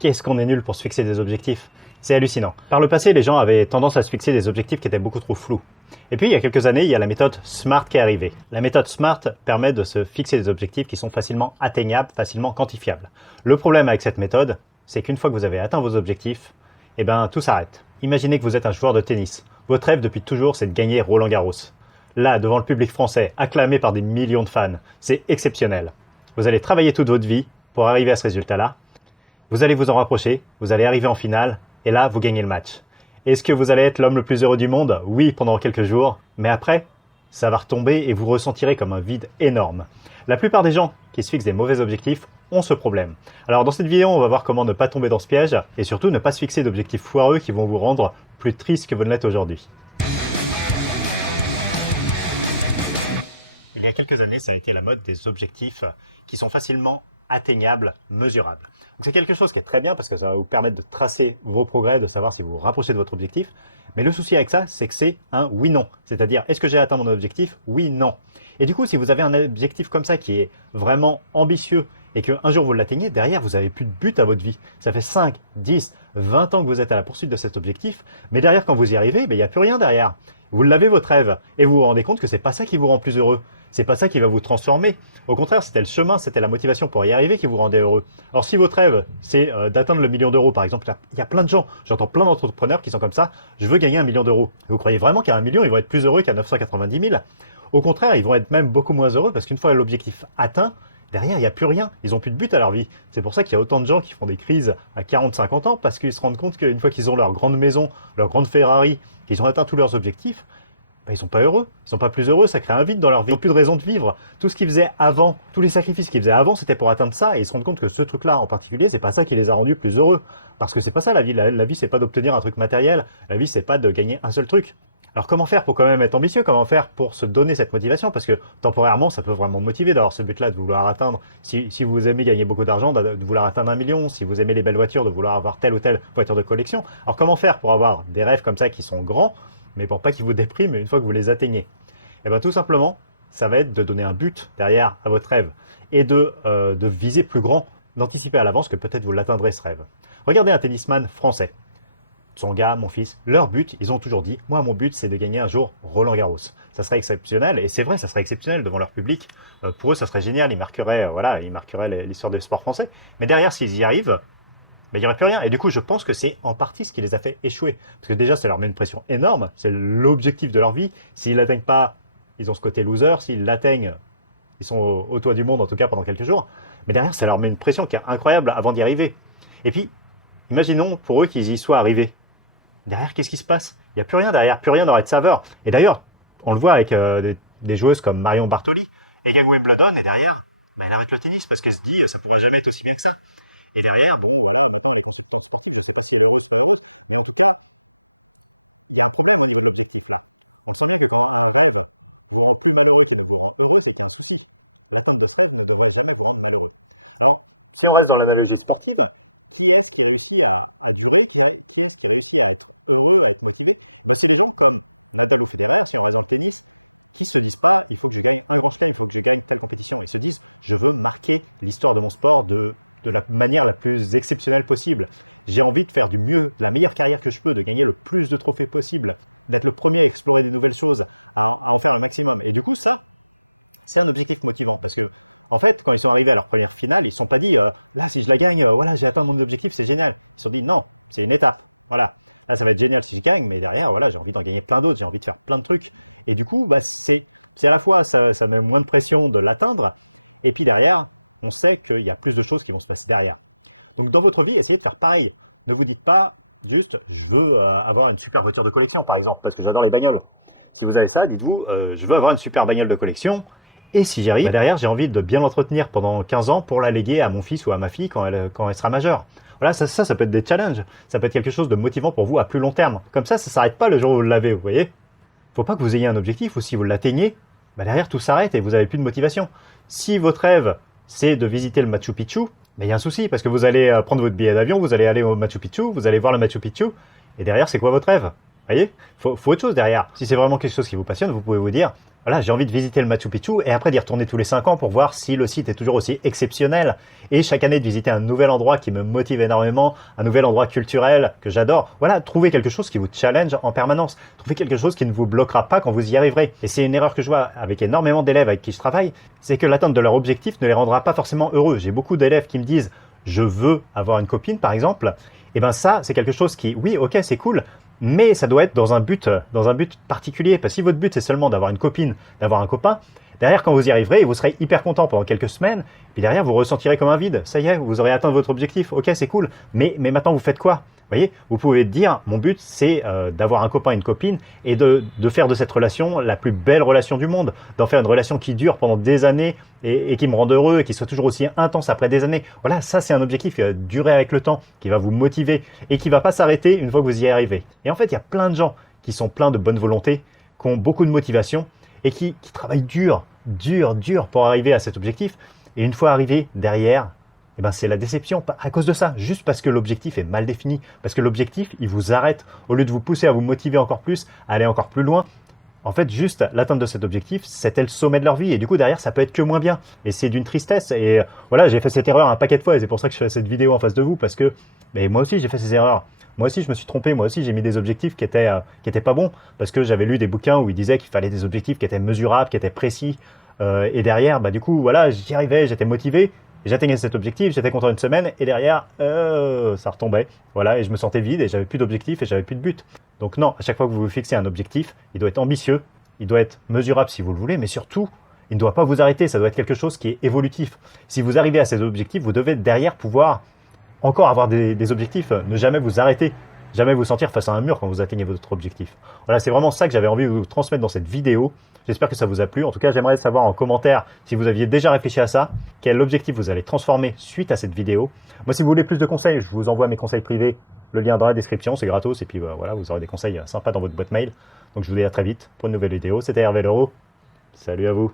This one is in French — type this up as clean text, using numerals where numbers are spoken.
qu'est-ce qu'on est nul pour se fixer des objectifs. C'est hallucinant. Par le passé, les gens avaient tendance à se fixer des objectifs qui étaient beaucoup trop flous. Et puis, il y a quelques années, il y a la méthode SMART qui est arrivée. La méthode SMART permet de se fixer des objectifs qui sont facilement atteignables, facilement quantifiables. Le problème avec cette méthode, c'est qu'une fois que vous avez atteint vos objectifs, eh ben, tout s'arrête. Imaginez que vous êtes un joueur de tennis. Votre rêve depuis toujours, c'est de gagner Roland-Garros. Là, devant le public français, acclamé par des millions de fans, c'est exceptionnel. Vous allez travailler toute votre vie pour arriver à ce résultat-là. Vous allez vous en rapprocher, vous allez arriver en finale, et là, vous gagnez le match. Est-ce que vous allez être l'homme le plus heureux du monde? Oui, pendant quelques jours, mais après, ça va retomber et vous ressentirez comme un vide énorme. La plupart des gens qui se fixent des mauvais objectifs ont ce problème. Alors dans cette vidéo, on va voir comment ne pas tomber dans ce piège et surtout ne pas se fixer d'objectifs foireux qui vont vous rendre plus triste que vous ne l'êtes aujourd'hui. Il y a quelques années, ça a été la mode des objectifs qui sont facilement atteignables, mesurables. Donc c'est quelque chose qui est très bien parce que ça va vous permettre de tracer vos progrès, de savoir si vous vous rapprochez de votre objectif. Mais le souci avec ça, c'est que c'est un oui-non. C'est-à-dire, est-ce que j'ai atteint mon objectif? Oui, non. Et du coup, si vous avez un objectif comme ça qui est vraiment ambitieux et qu'un jour vous l'atteignez, derrière, vous n'avez plus de but à votre vie. Ça fait 5, 10, 20 ans que vous êtes à la poursuite de cet objectif. Mais derrière, quand vous y arrivez, il n'y a plus rien derrière. Vous l'avez votre rêve et vous vous rendez compte que c'est pas ça qui vous rend plus heureux. C'est pas ça qui va vous transformer. Au contraire, c'était le chemin, c'était la motivation pour y arriver qui vous rendait heureux. Alors si votre rêve, c'est d'atteindre le million d'euros, par exemple, il y a plein de gens, j'entends plein d'entrepreneurs qui sont comme ça, je veux gagner 1 million d'euros. Vous croyez vraiment qu'à 1 million, ils vont être plus heureux qu'à 990 000? Au contraire, ils vont être même beaucoup moins heureux parce qu'une fois l'objectif atteint, derrière, il n'y a plus rien. Ils n'ont plus de but à leur vie. C'est pour ça qu'il y a autant de gens qui font des crises à 40-50 ans parce qu'ils se rendent compte qu'une fois qu'ils ont leur grande maison, leur grande Ferrari, qu'ils ont atteint tous leurs objectifs, ils ne sont pas heureux, ils ne sont pas plus heureux, ça crée un vide dans leur vie, ils n'ont plus de raison de vivre. Tout ce qu'ils faisaient avant, tous les sacrifices qu'ils faisaient avant, c'était pour atteindre ça, et ils se rendent compte que ce truc-là en particulier, c'est pas ça qui les a rendus plus heureux. Parce que c'est pas ça la vie, la vie c'est pas d'obtenir un truc matériel, la vie c'est pas de gagner un seul truc. Alors comment faire pour quand même être ambitieux, comment faire pour se donner cette motivation? Parce que temporairement, ça peut vraiment motiver d'avoir ce but-là, de vouloir atteindre, si vous aimez gagner beaucoup d'argent, de vouloir atteindre 1 million, si vous aimez les belles voitures, de vouloir avoir telle ou telle voiture de collection. Alors comment faire pour avoir des rêves comme ça qui sont grands, mais pour pas qu'ils vous dépriment une fois que vous les atteignez? Et bien tout simplement, ça va être de donner un but derrière à votre rêve et de viser plus grand, d'anticiper à l'avance que peut-être vous l'atteindrez ce rêve. Regardez un tennisman français. Son gars, mon fils, leur but, ils ont toujours dit, moi mon but c'est de gagner un jour Roland-Garros. Ça serait exceptionnel, et c'est vrai, ça serait exceptionnel devant leur public. Pour eux, ça serait génial, ils marqueraient l'histoire du sport français. Mais derrière, s'ils y arrivent, il n'y aurait plus rien. Et du coup, je pense que c'est en partie ce qui les a fait échouer. Parce que déjà, ça leur met une pression énorme. C'est l'objectif de leur vie. S'ils ne l'atteignent pas, ils ont ce côté loser. S'ils l'atteignent, ils sont au toit du monde, en tout cas pendant quelques jours. Mais derrière, ça leur met une pression qui est incroyable avant d'y arriver. Et puis, imaginons pour eux qu'ils y soient arrivés. Derrière, qu'est-ce qui se passe? Il n'y a plus rien derrière. Plus rien n'aurait de saveur. Et d'ailleurs, on le voit avec des joueuses comme Marion Bartoli. Elle gagne Wimbledon et derrière, elle arrête le tennis parce qu'elle se dit ça ne pourra jamais être aussi bien que ça. Et derrière, bon, voilà, maintenant, elle est consultante sportive, je ne sais pas si elle est heureuse ou pas heureuse, mais en tout cas, il y a un problème au niveau de l'objectif, là. On le sent bien que quand un rêve vous rend plus malheureux qu'il ne vous rend heureux, c'est qu'il y a un souci. L'atteinte de ce rêve ne devrait jamais vous rendre malheureux. Alors, si on reste dans l'analogie sportive, qui est-ce qui réussit à durer? Qui est-ce qui réussit à être heureux, à être motivé? C'est les gens comme Nadal ou Federer, si on reste dans le tennis, qui se disent pas, il faut que je gagne un grand chelem, il faut que je gagne telle compétition. Ils se disent, je veux marquer l'histoire de mon sport de la manière la plus exceptionnelle possible. J'ai envie de faire du mieux, de la meilleure carrière que je peux, de gagner le plus de trophées possible, d'être le premier à explorer des nouvelles choses, à en faire le maximum. Et du coup, ça, c'est un objectif motivant. Parce que, en fait, quand ils sont arrivés à leur première finale, ils ne se sont pas dit, là, si je la gagne, voilà, j'ai atteint mon objectif, c'est génial. Ils se sont dit, non, c'est une étape. Voilà. Là, ça va être génial si je gagne, mais derrière, voilà, j'ai envie d'en gagner plein d'autres, j'ai envie de faire plein de trucs. Et du coup, c'est à la fois, ça met moins de pression de l'atteindre, et puis derrière, on sait qu'il y a plus de choses qui vont se passer derrière. Donc dans votre vie, essayez de faire pareil. Ne vous dites pas juste, je veux avoir une super voiture de collection, par exemple, parce que j'adore les bagnoles. Si vous avez ça, dites-vous, je veux avoir une super bagnole de collection, et si j'y arrive, derrière, j'ai envie de bien l'entretenir pendant 15 ans pour la léguer à mon fils ou à ma fille quand elle sera majeure. Voilà, ça peut être des challenges. Ça peut être quelque chose de motivant pour vous à plus long terme. Comme ça ne s'arrête pas le jour où vous l'avez, vous voyez. Faut pas que vous ayez un objectif, ou si vous l'atteignez, derrière, tout s'arrête et vous n'avez plus de motivation. Si votre rêve, c'est de visiter le Machu Picchu, il y a un souci, parce que vous allez prendre votre billet d'avion, vous allez aller au Machu Picchu, vous allez voir le Machu Picchu, et derrière, c'est quoi votre rêve? Vous voyez, faut autre chose derrière. Si c'est vraiment quelque chose qui vous passionne, vous pouvez vous dire, voilà, j'ai envie de visiter le Machu Picchu et après d'y retourner tous les 5 ans pour voir si le site est toujours aussi exceptionnel. Et chaque année de visiter un nouvel endroit qui me motive énormément, un nouvel endroit culturel que j'adore. Voilà, trouvez quelque chose qui vous challenge en permanence. Trouvez quelque chose qui ne vous bloquera pas quand vous y arriverez. Et c'est une erreur que je vois avec énormément d'élèves avec qui je travaille, c'est que l'atteinte de leur objectif ne les rendra pas forcément heureux. J'ai beaucoup d'élèves qui me disent « je veux avoir une copine » par exemple. Et bien ça, c'est quelque chose qui, oui, ok, c'est cool, mais ça doit être dans un but particulier. Parce que si votre but c'est seulement d'avoir une copine, d'avoir un copain, derrière quand vous y arriverez, vous serez hyper content pendant quelques semaines, puis derrière vous ressentirez comme un vide. Ça y est, vous aurez atteint votre objectif, ok c'est cool, mais maintenant vous faites quoi? Vous voyez, vous pouvez dire, mon but c'est d'avoir un copain et une copine et de faire de cette relation la plus belle relation du monde, d'en faire une relation qui dure pendant des années et qui me rende heureux et qui soit toujours aussi intense après des années. Voilà, ça c'est un objectif qui va durer avec le temps, qui va vous motiver et qui ne va pas s'arrêter une fois que vous y arrivez. Et en fait, il y a plein de gens qui sont pleins de bonne volonté, qui ont beaucoup de motivation et qui travaillent dur pour arriver à cet objectif. Et une fois arrivé derrière, eh ben c'est la déception à cause de ça, juste parce que l'objectif est mal défini, parce que l'objectif, il vous arrête, au lieu de vous pousser à vous motiver encore plus, à aller encore plus loin. En fait, juste l'atteinte de cet objectif, c'était le sommet de leur vie. Et du coup, derrière, ça peut être que moins bien. Et c'est d'une tristesse. Et voilà, j'ai fait cette erreur un paquet de fois. Et c'est pour ça que je fais cette vidéo en face de vous. Parce que moi aussi, j'ai fait ces erreurs. Moi aussi, je me suis trompé. Moi aussi, j'ai mis des objectifs qui étaient pas bons. Parce que j'avais lu des bouquins où ils disaient qu'il fallait des objectifs qui étaient mesurables, qui étaient précis. Et derrière, du coup, voilà, j'y arrivais, j'étais motivé. J'atteignais cet objectif, j'étais content une semaine, et derrière, ça retombait. Voilà, et je me sentais vide, et j'avais plus d'objectif, et j'avais plus de but. Donc non, à chaque fois que vous vous fixez un objectif, il doit être ambitieux, il doit être mesurable si vous le voulez, mais surtout, il ne doit pas vous arrêter, ça doit être quelque chose qui est évolutif. Si vous arrivez à ces objectifs, vous devez derrière pouvoir encore avoir des objectifs, ne jamais vous arrêter, jamais vous sentir face à un mur quand vous atteignez votre objectif. Voilà, c'est vraiment ça que j'avais envie de vous transmettre dans cette vidéo. J'espère que ça vous a plu. En tout cas, j'aimerais savoir en commentaire si vous aviez déjà réfléchi à ça, quel objectif vous allez transformer suite à cette vidéo. Moi, si vous voulez plus de conseils, je vous envoie mes conseils privés. Le lien dans la description, c'est gratos. Et puis voilà, vous aurez des conseils sympas dans votre boîte mail. Donc je vous dis à très vite pour une nouvelle vidéo. C'était Hervé Leroux. Salut à vous.